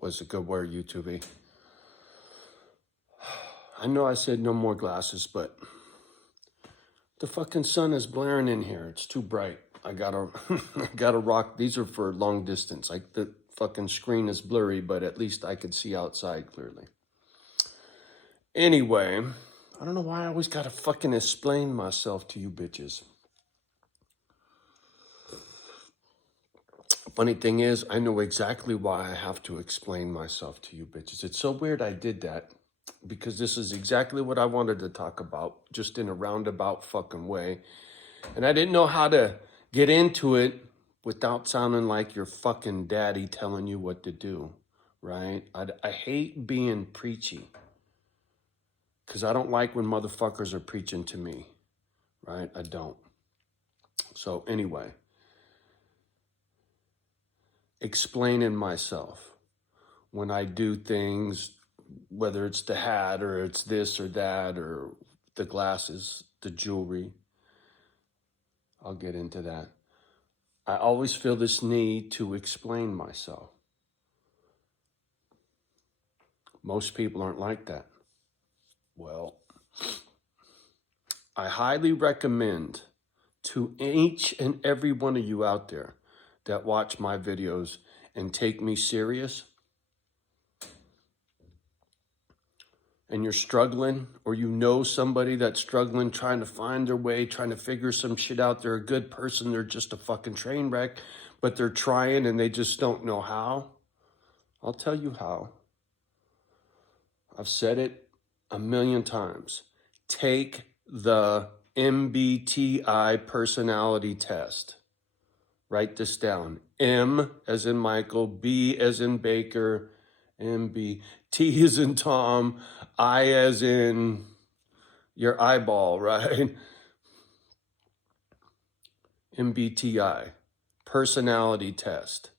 Was it good wear, YouTube? I know I said no more glasses, but the fucking sun is blaring in here. It's too bright. I gotta, I gotta rock. These are for long distance. Like the fucking screen is blurry, but at least I could see outside clearly. Anyway, I don't know why I always gotta fucking explain myself to you bitches. Funny thing is, I know exactly why I have to explain myself to you bitches. It's so weird I did that because this is exactly what I wanted to talk about, just in a roundabout fucking way. And I didn't know how to get into it without sounding like your fucking daddy telling you what to do, right? I hate being preachy because I don't like when motherfuckers are preaching to me, right? I don't. So anyway, explaining myself when I do things, whether it's the hat or it's this or that or the glasses, the jewelry. I'll get into that. I always feel this need to explain myself. Most people aren't like that. Well, I highly recommend to each and every one of you out there that watch my videos and take me serious, and you're struggling, or you know somebody that's struggling, trying to find their way, trying to figure some shit out. They're a good person, they're just a fucking train wreck, but they're trying and they just don't know how. I'll tell you how. I've said it a million times. Take the MBTI personality test. Write this down. M as in Michael, B as in Baker, MB, T as in Tom, I as in your eyeball, right? MBTI, personality test.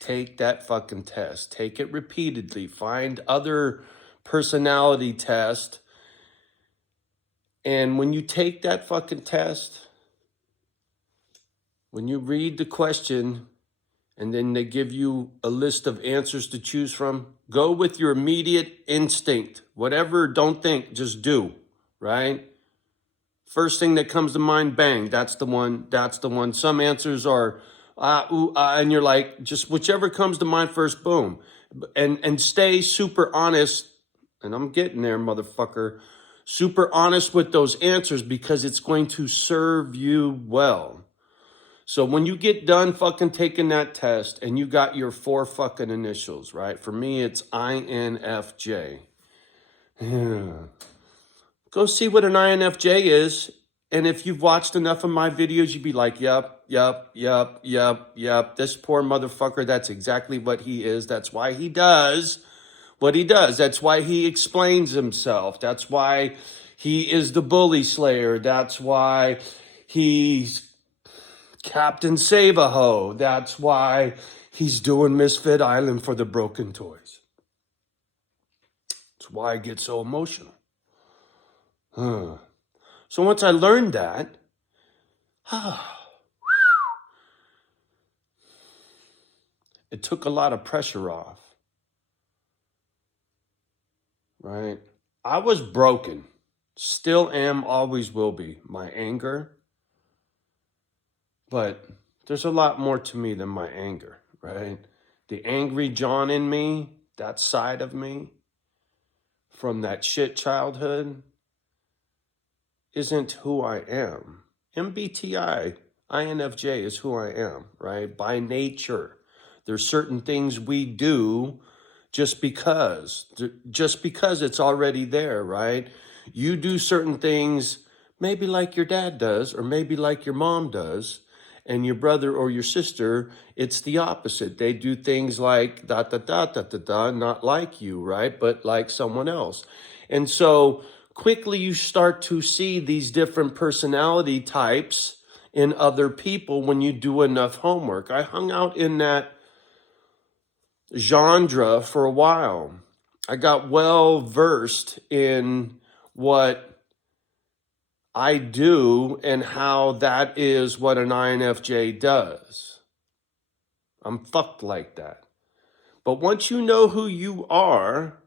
Take that fucking test. Take it repeatedly. Find other personality tests. And when you take that fucking test, when you read the question and then they give you a list of answers to choose from, go with your immediate instinct. Whatever, don't think, just do, right? First thing that comes to mind, bang, that's the one, that's the one. Some answers are, and you're like, just whichever comes to mind first, boom. And stay super honest, and I'm getting there, motherfucker, super honest with those answers because it's going to serve you well. So when you get done fucking taking that test and you got your 4 fucking initials, right? For me, it's INFJ. Yeah. Go see what an INFJ is. And if you've watched enough of my videos, you'd be like, yep. This poor motherfucker, that's exactly what he is. That's why he does what he does. That's why he explains himself. That's why he is the bully slayer. That's why he's Captain Save-A-Ho. That's why he's doing Misfit Island for the broken toys. That's why I get so emotional. So once I learned that, it took a lot of pressure off, right? I was broken, still am, always will be. My anger, but there's a lot more to me than my anger, right? The angry John in me, that side of me, from that shit childhood, isn't who I am. MBTI, INFJ is who I am, right? By nature. There's certain things we do just because it's already there, right? You do certain things maybe like your dad does or maybe like your mom does, and your brother or your sister, it's the opposite. They do things like not like you, right? But like someone else. And so quickly you start to see these different personality types in other people when you do enough homework. I hung out in that genre for a while. I got well versed in what I do and how that is what an INFJ does. I'm fucked like that. But once you know who you are,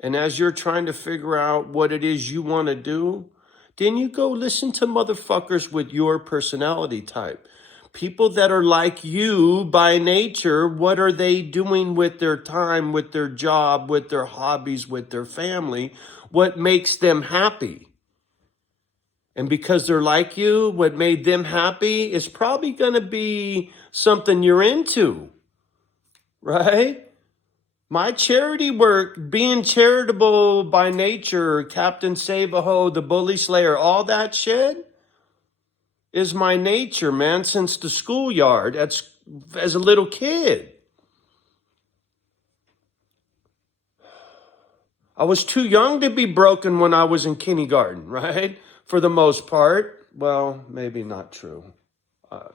and as you're trying to figure out what it is you want to do, then you go listen to motherfuckers with your personality type. People that are like you by nature, what are they doing with their time, with their job, with their hobbies, with their family? What makes them happy? And because they're like you, what made them happy is probably going to be something you're into, right? My charity work, being charitable by nature, Captain Save-A-Ho, the Bully Slayer, all that shit is my nature, man, since the schoolyard as a little kid. I was too young to be broken when I was in kindergarten, right? For the most part. Well, maybe not true.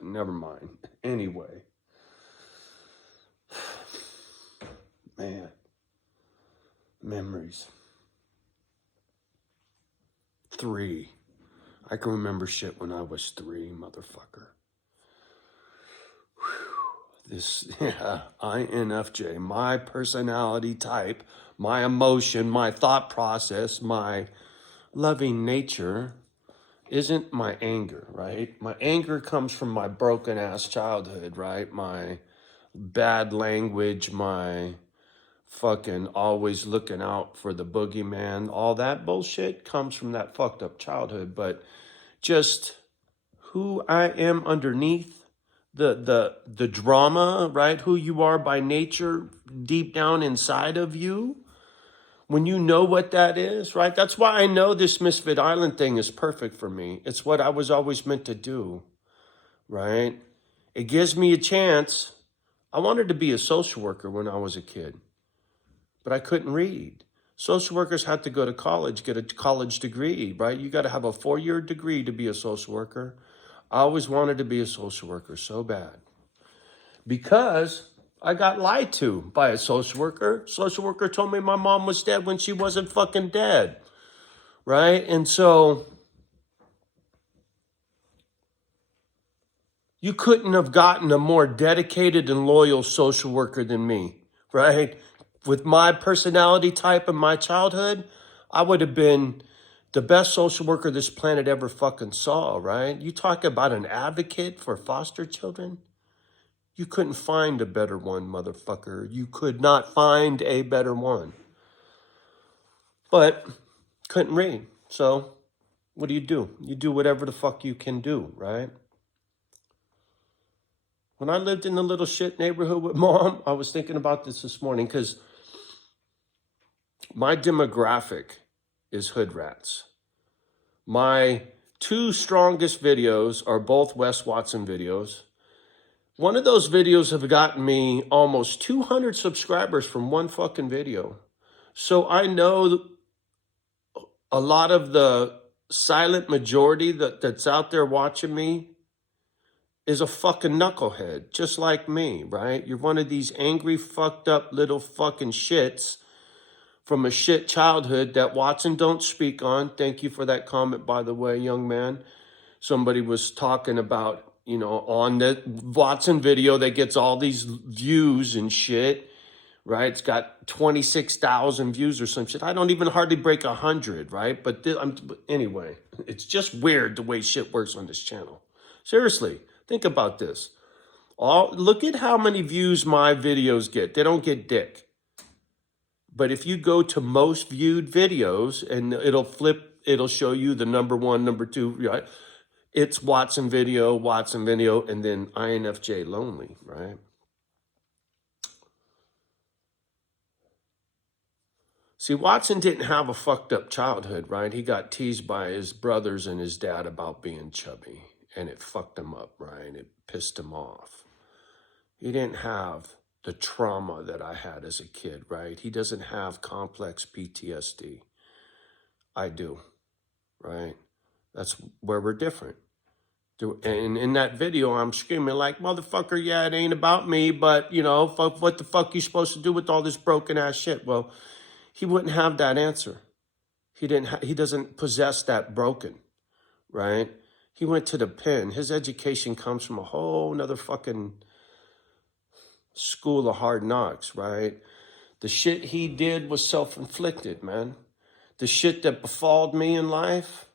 Never mind. Anyway. Man. Memories. 3. I can remember shit when I was 3, motherfucker. This, INFJ, my personality type, my emotion, my thought process, my loving nature isn't my anger, right? My anger comes from my broken ass childhood, right? My bad language, my fucking always looking out for the boogeyman, all that bullshit comes from that fucked up childhood. But just who I am underneath, the drama, right? Who you are by nature, deep down inside of you, when you know what that is, right? That's why I know this Misfit Island thing is perfect for me. It's what I was always meant to do, right? It gives me a chance. I wanted to be a social worker when I was a kid, but I couldn't read. Social workers had to go to college, get a college degree, right? You got to have a 4-year degree to be a social worker. I always wanted to be a social worker so bad because I got lied to by a social worker. Social worker told me my mom was dead when she wasn't fucking dead, right? And so you couldn't have gotten a more dedicated and loyal social worker than me, right? With my personality type and my childhood, I would have been the best social worker this planet ever fucking saw, right? You talk about an advocate for foster children. You couldn't find a better one, motherfucker. You could not find a better one. But couldn't read. So what do? You do whatever the fuck you can do, right? When I lived in the little shit neighborhood with mom, I was thinking about this morning because my demographic is hood rats. My 2 strongest videos are both Wes Watson videos. One of those videos have gotten me almost 200 subscribers from one fucking video. So I know a lot of the silent majority that's out there watching me is a fucking knucklehead, just like me, right? You're one of these angry, fucked up little fucking shits from a shit childhood that Watson don't speak on. Thank you for that comment, by the way, young man. Somebody was talking about, on the Watson video that gets all these views and shit, right? It's got 26,000 views or some shit. I don't even hardly break 100, right? But anyway, it's just weird the way shit works on this channel. Seriously, think about this. Look at how many views my videos get. They don't get dick. But if you go to most viewed videos and it'll show you the number 1, number 2, right? It's Watson video, and then INFJ lonely, right? See, Watson didn't have a fucked up childhood, right? He got teased by his brothers and his dad about being chubby, and it fucked him up, right? It pissed him off. He didn't have the trauma that I had as a kid, right? He doesn't have complex PTSD. I do, right? That's where we're different. And in that video, I'm screaming like, motherfucker, yeah, it ain't about me, but, what the fuck you supposed to do with all this broken ass shit? Well, he wouldn't have that answer. He doesn't possess that broken, right? He went to the pen. His education comes from a whole nother fucking School of Hard Knocks, right? The shit he did was self-inflicted, man. The shit that befalled me in life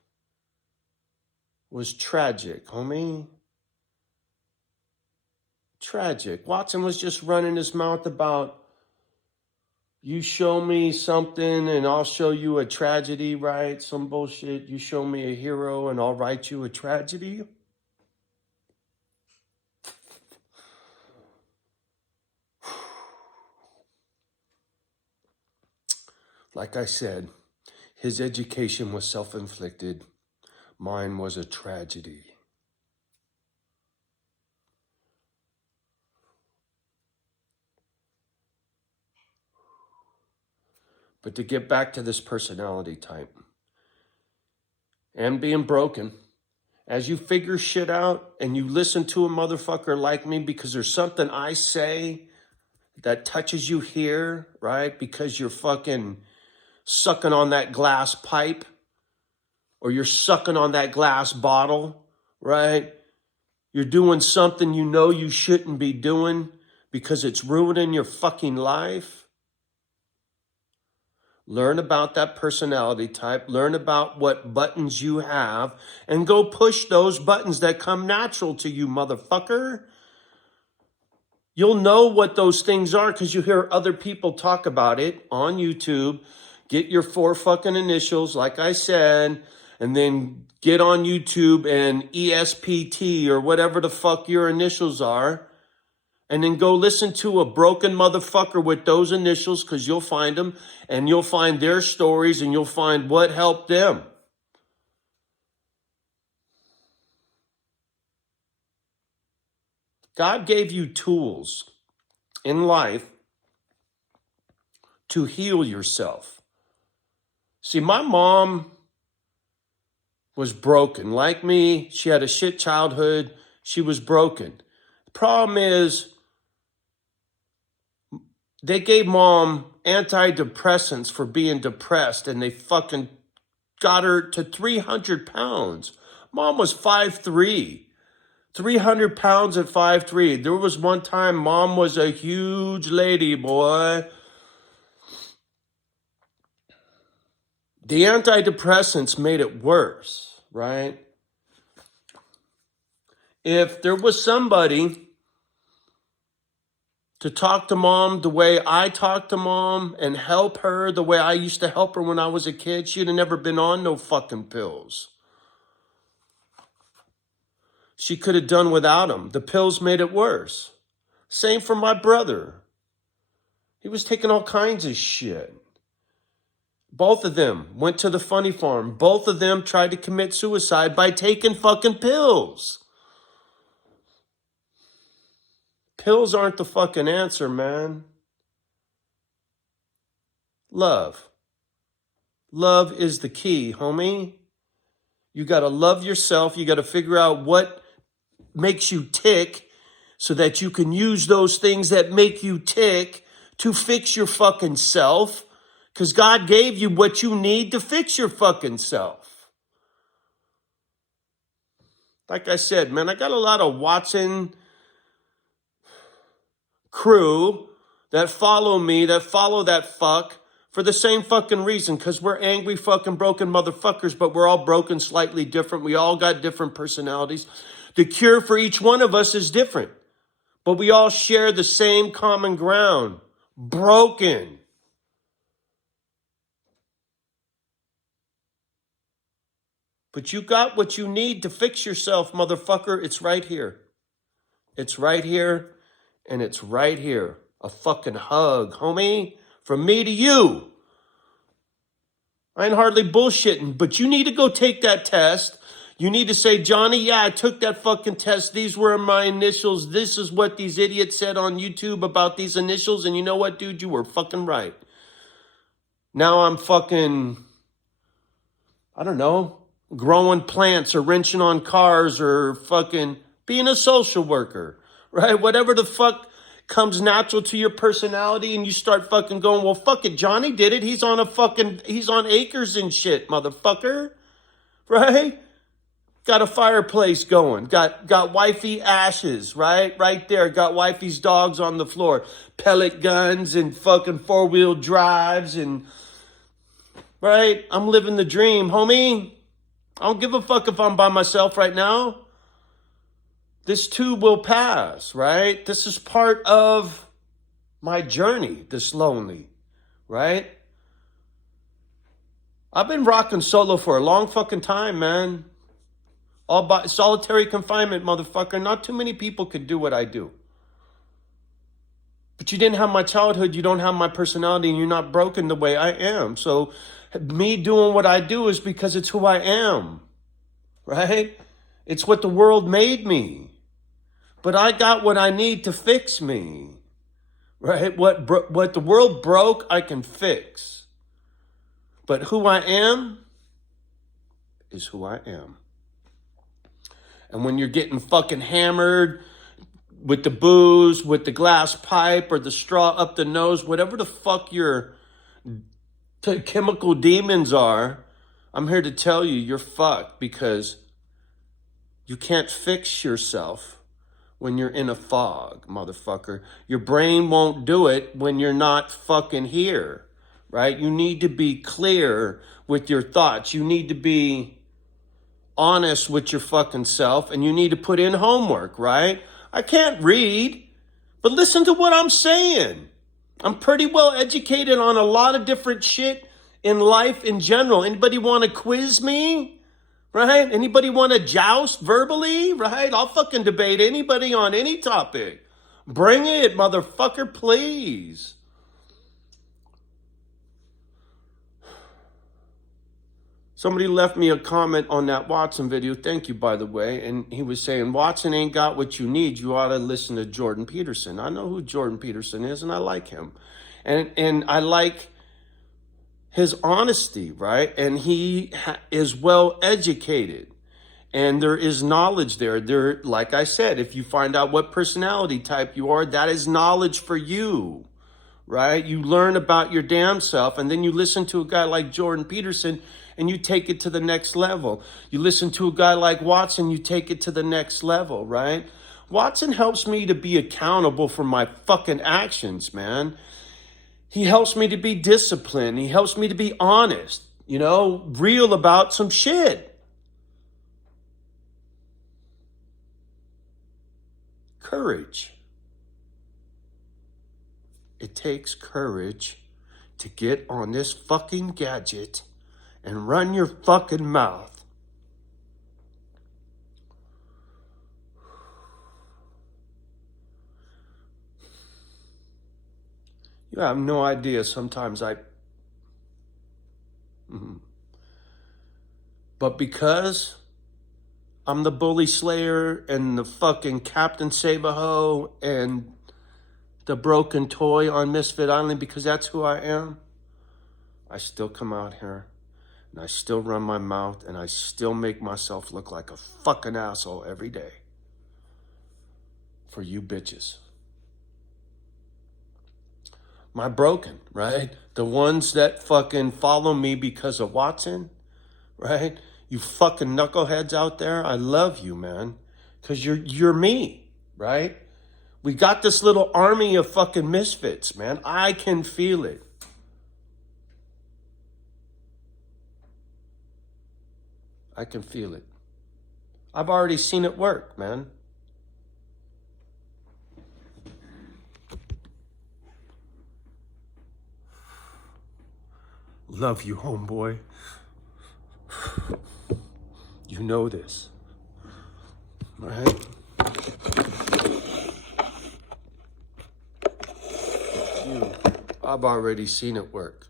was tragic, homie. Tragic. Watson was just running his mouth about, you show me something and I'll show you a tragedy, right? Some bullshit. You show me a hero and I'll write you a tragedy. Like I said, his education was self-inflicted. Mine was a tragedy. But to get back to this personality type and being broken, as you figure shit out and you listen to a motherfucker like me because there's something I say that touches you here, right? Because you're fucking sucking on that glass pipe or you're sucking on that glass bottle, right? You're doing something you know you shouldn't be doing because it's ruining your fucking life. Learn about that personality type, learn about what buttons you have, and go push those buttons that come natural to you, motherfucker. You'll know what those things are because you hear other people talk about it on YouTube. Get your 4 fucking initials, like I said, and then get on YouTube and ESPT or whatever the fuck your initials are. And then go listen to a broken motherfucker with those initials because you'll find them and you'll find their stories and you'll find what helped them. God gave you tools in life to heal yourself. See, my mom was broken. Like me, she had a shit childhood. She was broken. The problem is, they gave mom antidepressants for being depressed and they fucking got her to 300 pounds. Mom was 5'3", 300 pounds at 5'3". There was one time mom was a huge lady, boy. The antidepressants made it worse, right? If there was somebody to talk to mom the way I talk to mom and help her the way I used to help her when I was a kid, she'd have never been on no fucking pills. She could have done without them. The pills made it worse. Same for my brother. He was taking all kinds of shit. Both of them went to the funny farm. Both of them tried to commit suicide by taking fucking pills. Pills aren't the fucking answer, man. Love. Love is the key, homie. You got to love yourself. You got to figure out what makes you tick so that you can use those things that make you tick to fix your fucking self. Because God gave you what you need to fix your fucking self. Like I said, man, I got a lot of Watson crew that follow me, that follow that fuck for the same fucking reason, because we're angry fucking broken motherfuckers, but we're all broken slightly different. We all got different personalities. The cure for each one of us is different, but we all share the same common ground. Broken. But you got what you need to fix yourself, motherfucker. It's right here. It's right here. And it's right here. A fucking hug, homie. From me to you. I ain't hardly bullshitting, but you need to go take that test. You need to say, Johnny, yeah, I took that fucking test. These were my initials. This is what these idiots said on YouTube about these initials. And you know what, dude? You were fucking right. Now I'm fucking, I don't know, growing plants or wrenching on cars or fucking being a social worker, right? Whatever the fuck comes natural to your personality and you start fucking going, well, fuck it, Johnny did it. He's on acres and shit, motherfucker, right? Got a fireplace going. Got wifey ashes, right? Right there. Got wifey's dogs on the floor. Pellet guns and fucking 4-wheel drives and, right? I'm living the dream, homie. I don't give a fuck if I'm by myself right now. This too will pass, right? This is part of my journey, this lonely, right? I've been rocking solo for a long fucking time, man. All by solitary confinement, motherfucker. Not too many people could do what I do. But you didn't have my childhood, you don't have my personality, and you're not broken the way I am. So me doing what I do is because it's who I am, right? It's what the world made me. But I got what I need to fix me, right? What the world broke, I can fix. But who I am is who I am. And when you're getting fucking hammered with the booze, with the glass pipe or the straw up the nose, whatever the fuck your chemical demons are, I'm here to tell you you're fucked, because you can't fix yourself when you're in a fog, motherfucker. Your brain won't do it when you're not fucking here, right? You need to be clear with your thoughts. You need to be honest with your fucking self, and you need to put in homework, right? I can't read, but listen to what I'm saying. I'm pretty well educated on a lot of different shit in life in general. Anybody want to quiz me? Right? Anybody want to joust verbally? Right? I'll fucking debate anybody on any topic. Bring it, motherfucker, please. Somebody left me a comment on that Watson video. Thank you, by the way. And he was saying, Watson ain't got what you need. You ought to listen to Jordan Peterson. I know who Jordan Peterson is, and I like him. And I like his honesty, right? And he is well educated. And there is knowledge there. Like I said, if you find out what personality type you are, that is knowledge for you, right? You learn about your damn self, and then you listen to a guy like Jordan Peterson, and you take it to the next level. You listen to a guy like Watson, you take it to the next level, right? Watson helps me to be accountable for my fucking actions, man. He helps me to be disciplined. He helps me to be honest, real about some shit. Courage. It takes courage to get on this fucking gadget and run your fucking mouth. You have no idea sometimes But because I'm the bully slayer and the fucking Captain Sabaho and the broken toy on Misfit Island, because that's who I am, I still come out here and I still run my mouth and I still make myself look like a fucking asshole every day for you bitches. My broken, right? The ones that fucking follow me because of Watson, right? You fucking knuckleheads out there, I love you, man, because you're me, right? We got this little army of fucking misfits, man. I can feel it. I can feel it. I've already seen it work, man. Love you, homeboy. You know this, right? I've already seen it work.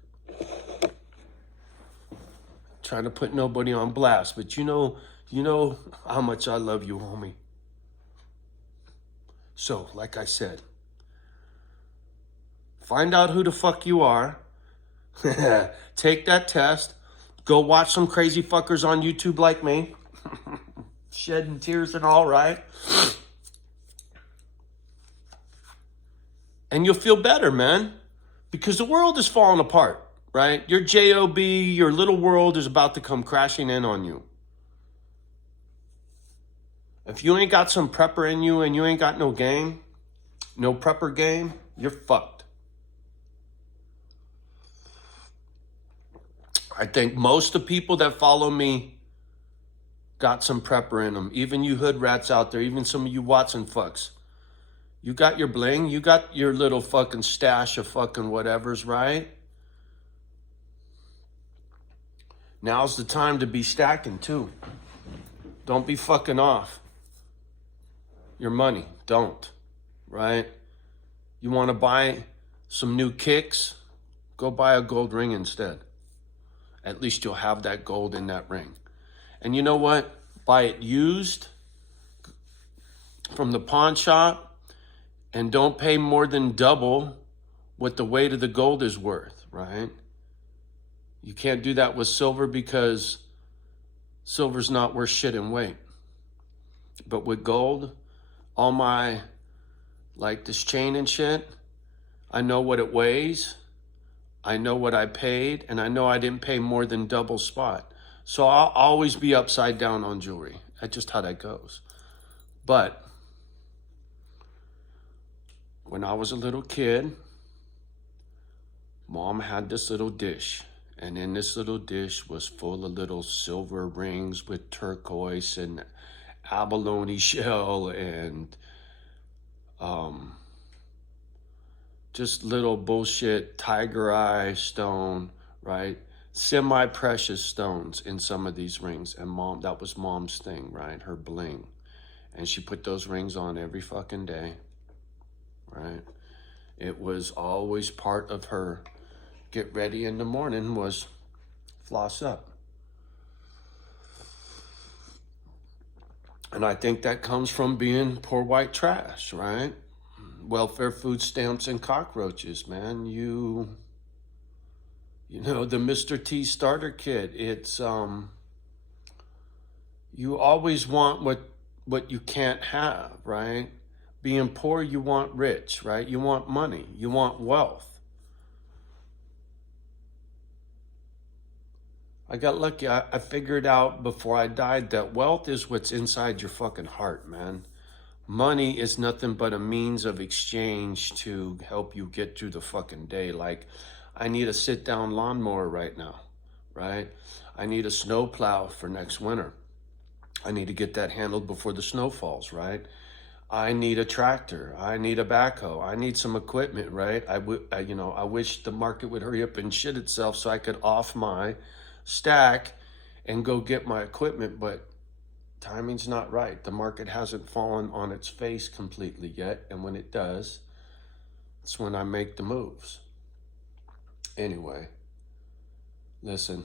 Trying to put nobody on blast, but you know how much I love you, homie. So, like I said, find out who the fuck you are. Take that test. Go watch some crazy fuckers on YouTube like me. Shedding tears and all, right? And you'll feel better, man. Because the world is falling apart, right? Your J.O.B., your little world is about to come crashing in on you. If you ain't got some prepper in you and you ain't got no game, no prepper game, you're fucked. I think most of the people that follow me got some prepper in them. Even you hood rats out there, even some of you Watson fucks. You got your bling, you got your little fucking stash of fucking whatevers, right? Now's the time to be stacking too. Don't be fucking off your money. Don't, right? You want to buy some new kicks? Go buy a gold ring instead. At least you'll have that gold in that ring. And you know what? Buy it used from the pawn shop and don't pay more than double what the weight of the gold is worth, right? You can't do that with silver because silver's not worth shit in weight. But with gold, all my, like this chain and shit, I know what it weighs, I know what I paid, and I know I didn't pay more than double spot. So I'll always be upside down on jewelry. That's just how that goes. But when I was a little kid, Mom had this little dish. And in this little dish was full of little silver rings with turquoise and abalone shell and just little bullshit tiger eye stone, right? Semi-precious stones in some of these rings. And Mom, that was Mom's thing, right? Her bling. And she put those rings on every fucking day, right? It was always part of her get ready in the morning was floss up. And I think that comes from being poor white trash, right? Welfare food stamps and cockroaches, man. You know, the Mr. T starter kit, it's, you always want what you can't have, right? Being poor, you want rich, right? You want money, you want wealth. I got lucky. I figured out before I died that wealth is what's inside your fucking heart, man. Money is nothing but a means of exchange to help you get through the fucking day. Like, I need a sit-down lawnmower right now, right? I need a snow plow for next winter. I need to get that handled before the snow falls, right? I need a tractor. I need a backhoe. I need some equipment, right? I wish the market would hurry up and shit itself so I could off my stack and go get my equipment, but timing's not right. The market hasn't fallen on its face completely yet, and when it does, it's when I make the moves. Anyway, listen,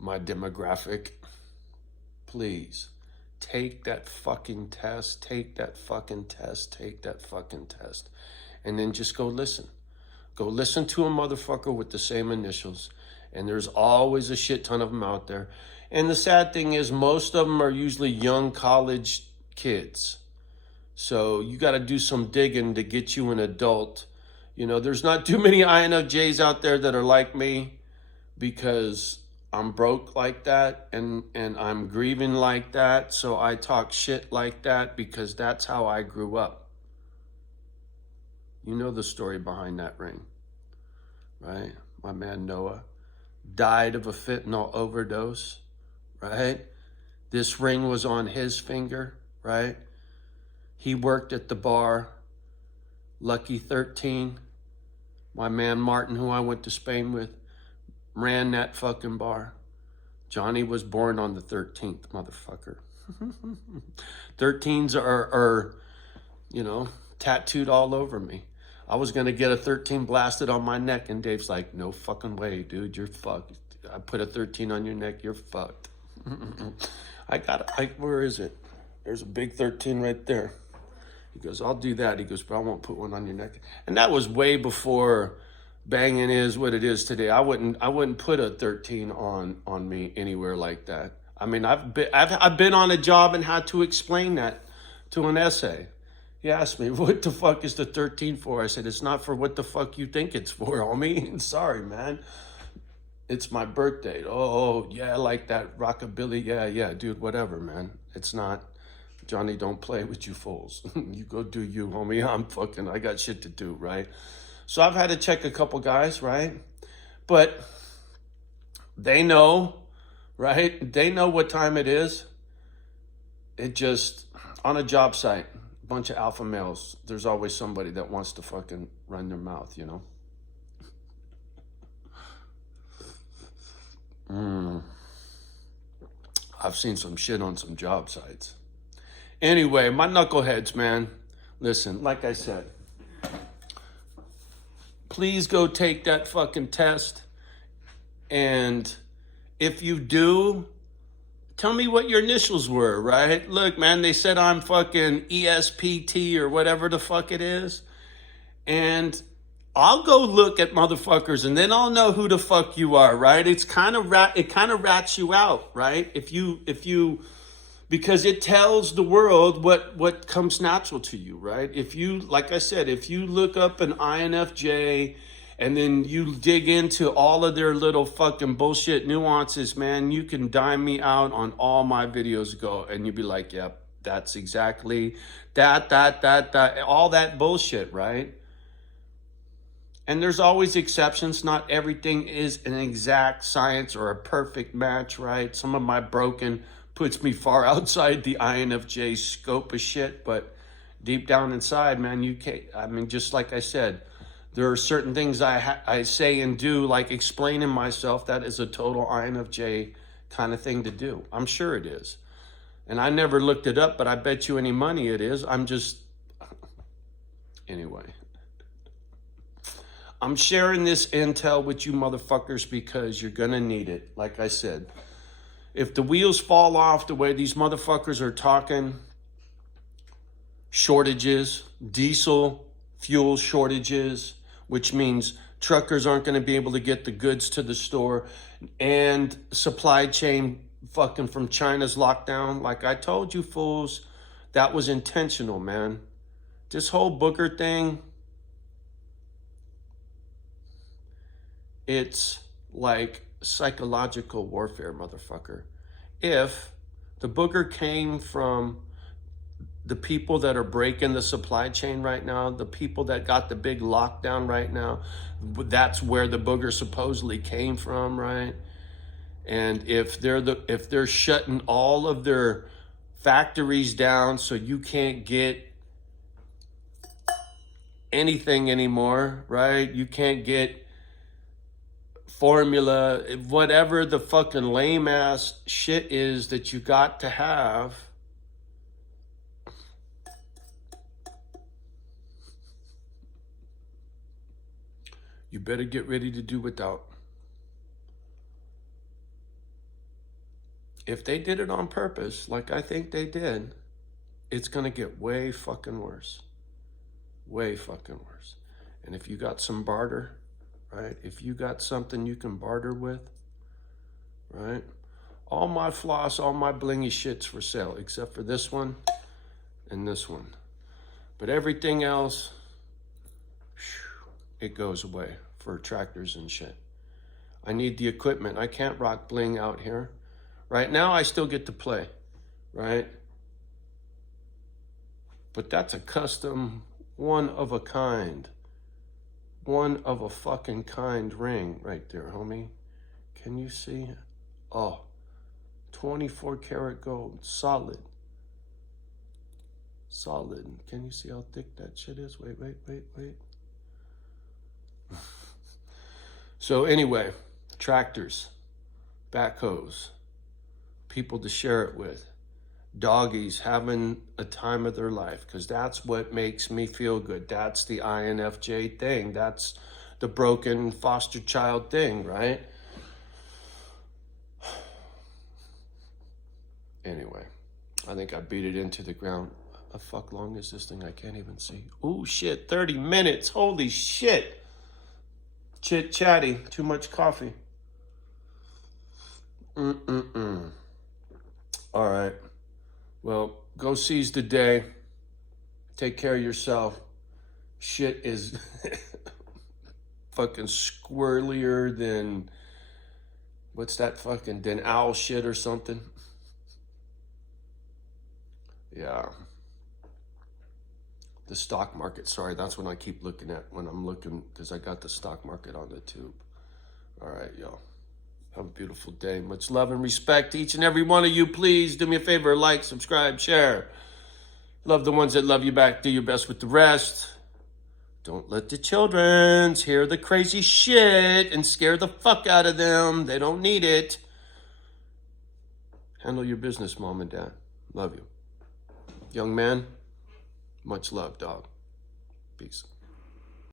my demographic, please take that fucking test, take that fucking test, take that fucking test, and then just go listen. Go listen to a motherfucker with the same initials. And there's always a shit ton of them out there. And the sad thing is most of them are usually young college kids. So you got to do some digging to get you an adult. You know, there's not too many INFJs out there that are like me because I'm broke like that and I'm grieving like that. So I talk shit like that because that's how I grew up. You know the story behind that ring, right? My man Noah died of a fentanyl overdose, right? This ring was on his finger, right? He worked at the bar, Lucky 13. My man Martin, who I went to Spain with, ran that fucking bar. Johnny was born on the 13th, motherfucker. 13s are, you know, tattooed all over me. I was going to get a 13 blasted on my neck, and Dave's like, no fucking way, dude, you're fucked. I put a 13 on your neck, you're fucked. Where is it? There's a big 13 right there. He goes, I'll do that. He goes, but I won't put one on your neck. And that was way before banging is what it is today. I wouldn't put a 13 on me anywhere like that. I mean, I've been on a job and had to explain that to an essay. He asked me, what the fuck is the 13 for? I said, it's not for what the fuck you think it's for, homie. Sorry, man. It's my birthday. Oh, yeah, I like that rockabilly. Yeah, dude, whatever, man. It's not. Johnny, don't play with you fools. You go do you, homie. I got shit to do, right? So I've had to check a couple guys, right? But they know, right? They know what time it is. It just, on a job site, a bunch of alpha males, there's always somebody that wants to fucking run their mouth, you know? I've seen some shit on some job sites. Anyway, my knuckleheads, man. Listen, like I said, please go take that fucking test. And if you do, tell me what your initials were, right? Look, man, they said I'm fucking ESPT or whatever the fuck it is. And I'll go look at motherfuckers and then I'll know who the fuck you are, right? It kind of rats you out, right? If you because it tells the world what comes natural to you, right? If you, like I said, if you look up an INFJ and then you dig into all of their little fucking bullshit nuances, man, you can dime me out on all my videos ago and you'd be like, yep, that's exactly that, all that bullshit, right? And there's always exceptions. Not everything is an exact science or a perfect match, right? Some of my broken puts me far outside the INFJ scope of shit, but deep down inside, man, you can't, I mean, just like I said, there are certain things I say and do, like explaining myself, that is a total INFJ kind of thing to do. I'm sure it is. And I never looked it up, but I bet you any money it is. Anyway. I'm sharing this intel with you motherfuckers because you're gonna need it. Like I said, if the wheels fall off the way these motherfuckers are talking, shortages, diesel fuel shortages, which means truckers aren't gonna be able to get the goods to the store, and supply chain fucking from China's lockdown, like I told you fools, that was intentional, man. This whole booger thing, it's like psychological warfare, motherfucker. If the booger came from the people that are breaking the supply chain right now, the people that got the big lockdown right now, that's where the booger supposedly came from, right? And if they're shutting all of their factories down so you can't get anything anymore, right? You can't get formula, whatever the fucking lame ass shit is that you got to have. You better get ready to do without. If they did it on purpose, like I think they did, it's gonna get way fucking worse. Way fucking worse. And if you got some barter, right? If you got something you can barter with, right? All my floss, all my blingy shit's for sale, except for this one and this one. But everything else, it goes away for tractors and shit. I need the equipment. I can't rock bling out here. Right now, I still get to play, right? But that's a custom, one of a kind ring right there, homie. Can you see? Oh, 24 karat gold, solid. Can you see how thick that shit is? Wait. So anyway, tractors, backhoes, people to share it with, doggies having a time of their life, because that's what makes me feel good. That's the INFJ thing. That's the broken foster child thing, right? Anyway, I think I beat it into the ground. How the fuck long is this thing? I can't even see. Oh shit, 30 minutes. Holy shit. Chit chatty, too much coffee. All right. Well, go seize the day. Take care of yourself. Shit is fucking squirrelier than What's that fucking Den Owl shit or something? Yeah. The stock market. Sorry, that's what I keep looking at when I'm looking, because I got the stock market on the tube. All right, y'all. Have a beautiful day. Much love and respect to each and every one of you. Please do me a favor, like, subscribe, share. Love the ones that love you back. Do your best with the rest. Don't let the children hear the crazy shit and scare the fuck out of them. They don't need it. Handle your business, mom and dad. Love you. Young man, much love, dog. Peace.